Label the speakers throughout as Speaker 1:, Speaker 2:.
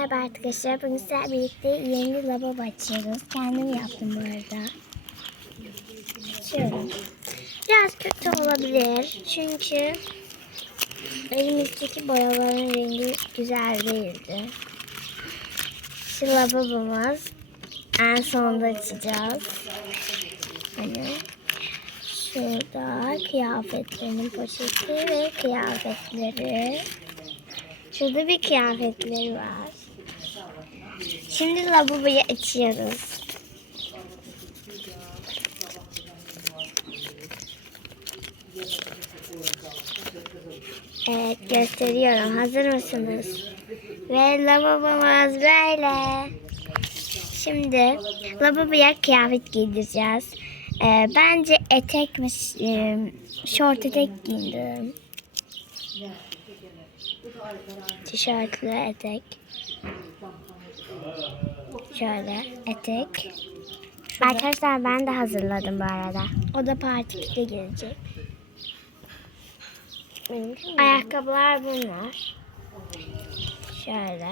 Speaker 1: merhaba arkadaşlar. Bugün sizlerle birlikte yeni lavabo açıyoruz. Kendim yaptım bu arada. Açıyorum. Biraz kötü olabilir. Çünkü elimizdeki boyaların rengi güzel değildi. Şu lavabomuz en sonunda açacağız. Hani şurada kıyafetlerin poşeti ve kıyafetleri. Şurada bir kıyafetleri var. Şimdi lavaboyu açıyoruz. Evet gösteriyorum. Hazır mısınız? Ve lavabomuz böyle. Şimdi lavaboya kıyafet giydireceğiz. Ee, bence etek ve e, şort etek giydirelim. Tişörtlü etek. Şöyle etek. Arkadaşlar ben de hazırladım bu arada. O da part 2'de gelecek. Ayakkabılar bunlar. Şöyle.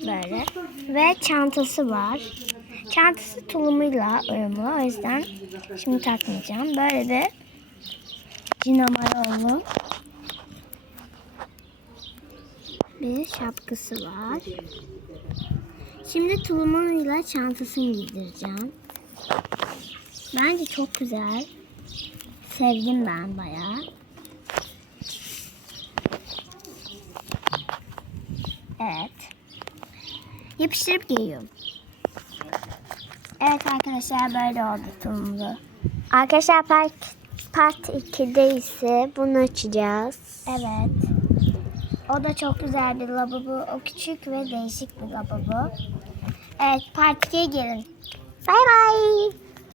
Speaker 1: Böyle. Ve çantası var. Çantası tulumuyla uyumlu. O yüzden şimdi takmayacağım. Böyle bir cinamarolu bir şapkası var. Şimdi tulumunuyla çantasını giydireceğim. Bence çok güzel. Sevdim ben bayağı. Evet. Yapıştırıp giyiyorum. Evet arkadaşlar böyle oldu tulumlu. Arkadaşlar part, part 2'de ise bunu açacağız. Evet. O da çok güzel bir lavabo. O küçük ve değişik bir lavabo. Evet part 2'ye gelin. Bay bay.